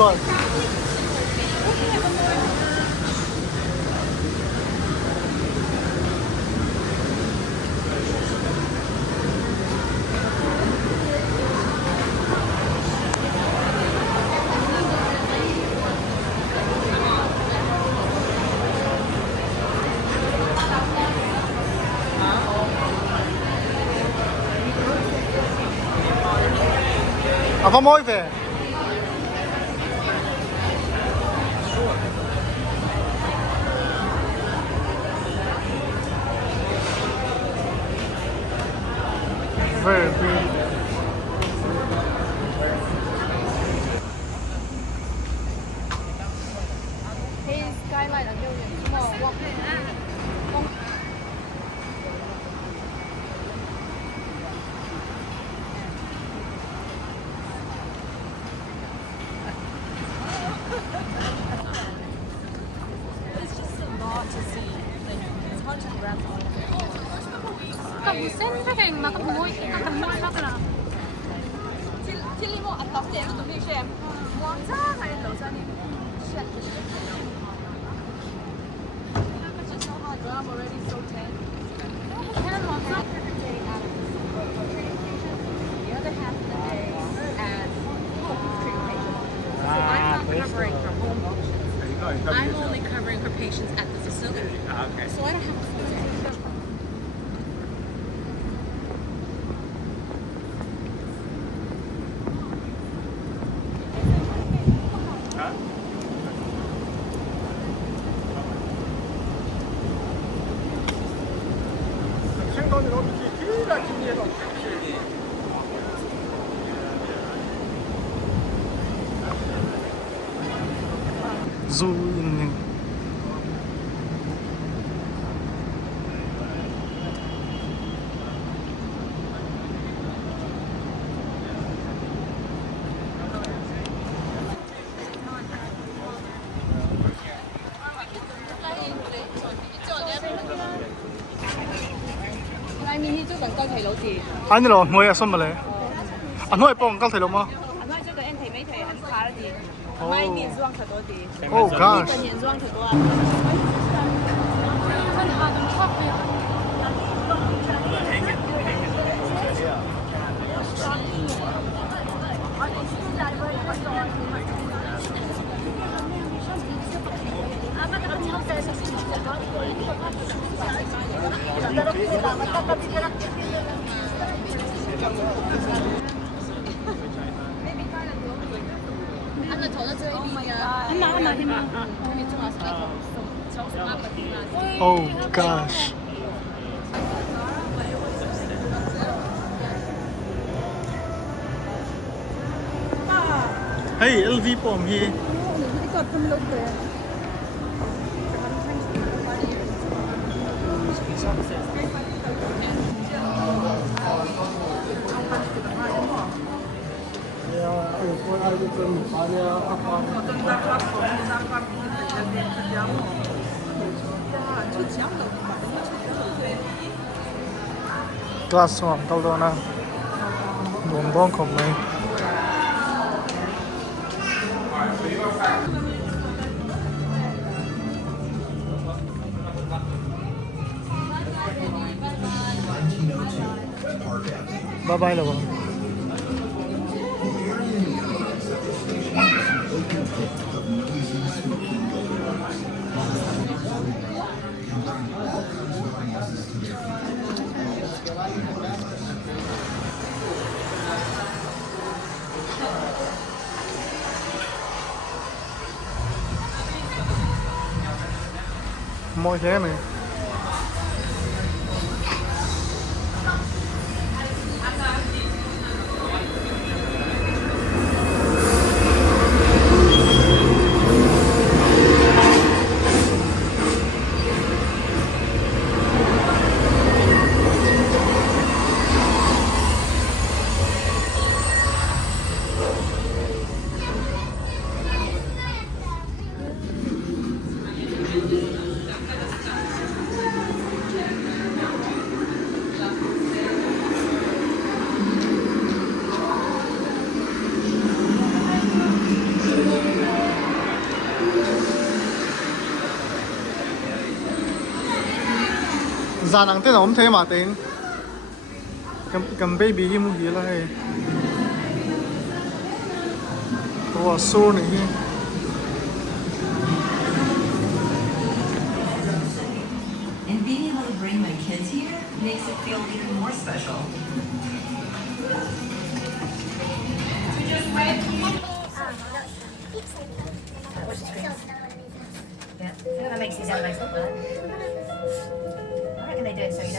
one. Apa mau itu? Very good. Hey, skylight ở đâu nhỉ? Walk. It's just a lot to see. Like, it's hard to grab on. กับเส้นก็เก่งนะกับมุ้ยกับมุ้ยแล้วกันนะ ที่你问阿老姐，我准备去。我家喺樓下呢。Shit. Just so hot. I'm already so tan. Can walk up. The other half of the day at treatment patients. So I'm not covering for home patients. I'm only covering for patients at the facility. Okay. So I don't have a full day. ซูอินหนึ่ง拉面呢，最近雞皮佬字，อันนี้เหรอมวยอะส้มมาเลยอันนู้นไอ้ปองก็ใส่ลงมั้ง係咪最近 anti-mate 很差一啲，咪面霜特多啲， Oh gosh 近眼霜特多啊。 มันหาจนชอบเลย 安樂頭得最邊㗎，啱啊，後面仲有成個手啱嗰啲啦。 Oh gosh เฮ้ย LV ปลอมพี่ glass one tao đó nè buồn bongของmình bye bye là bọn mọi thế này giàn ang tên ông thế mà tên cầm baby hi mu hi la hay wow so này hi And being able to bring my kids here makes it feel even more special. Yeah, I think that makes these animals look good. I reckon they do it so you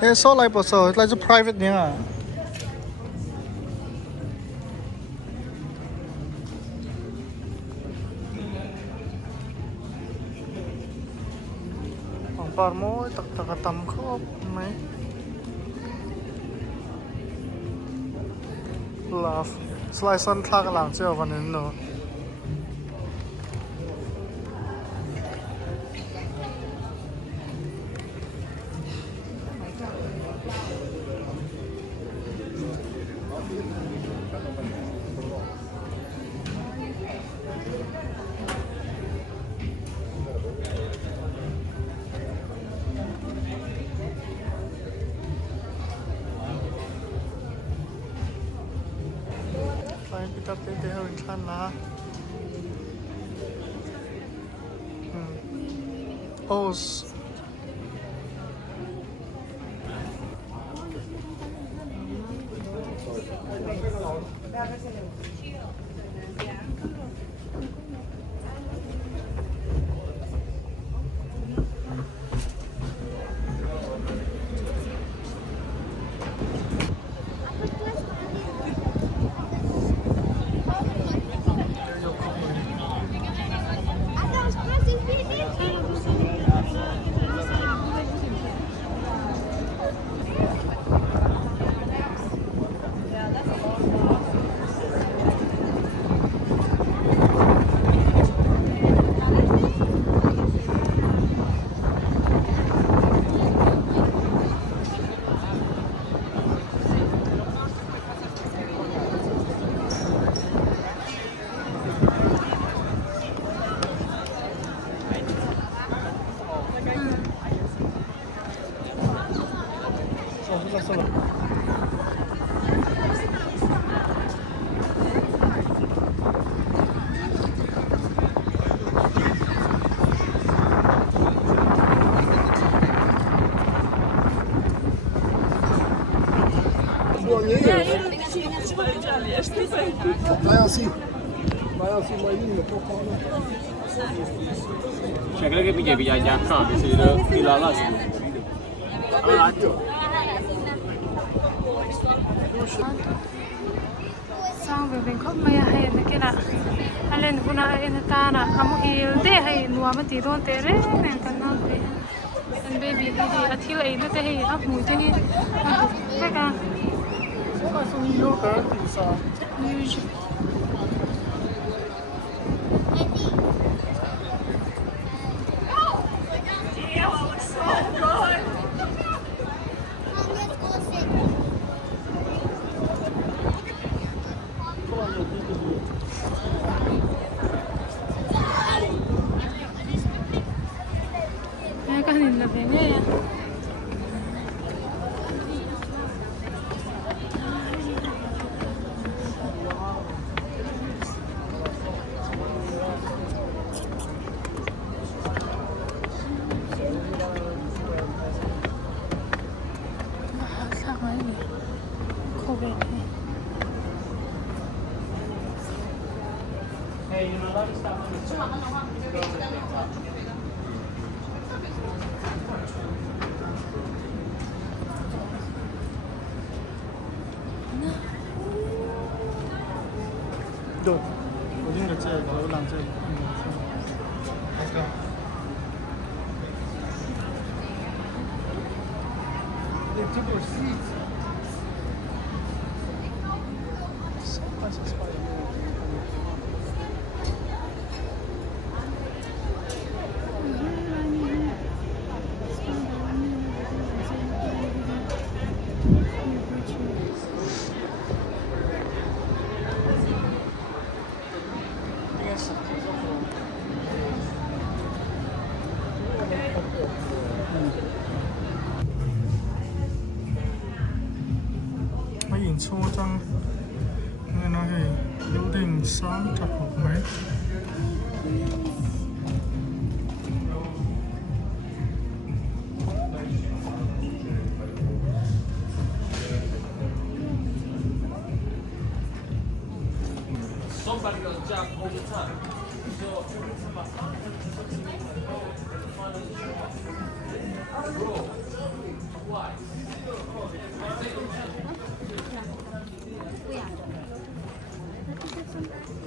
hey so like so it's like a private nha ông par môi tắc tắc tầm khóc mấy love slice on thác làng chưa vào nên nữa kita pwede rin sana. Oh. Shakira che mi chiedi già no, si la la si. sang về bên khóc mày hay là cái nào anh lên cũng là anh ta là kamu yêu thế hay nuôi mà tí đôn thế đấy nên cần nó thế anh baby đi à thiếu ấy nó thế hay ấp mũi thế này cái cả Sao không yêu cả thì sao? cái hình là thế này Hey, you know, let's stop. 너 어딘가 쟤 너랑 쟤. Let's go. They took our seats. So much inspired. Mấy nhìn xô trăng nghe nói thì building sáng chặt một mấy Somebody does a job all the time.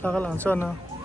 나갈 안 잖아.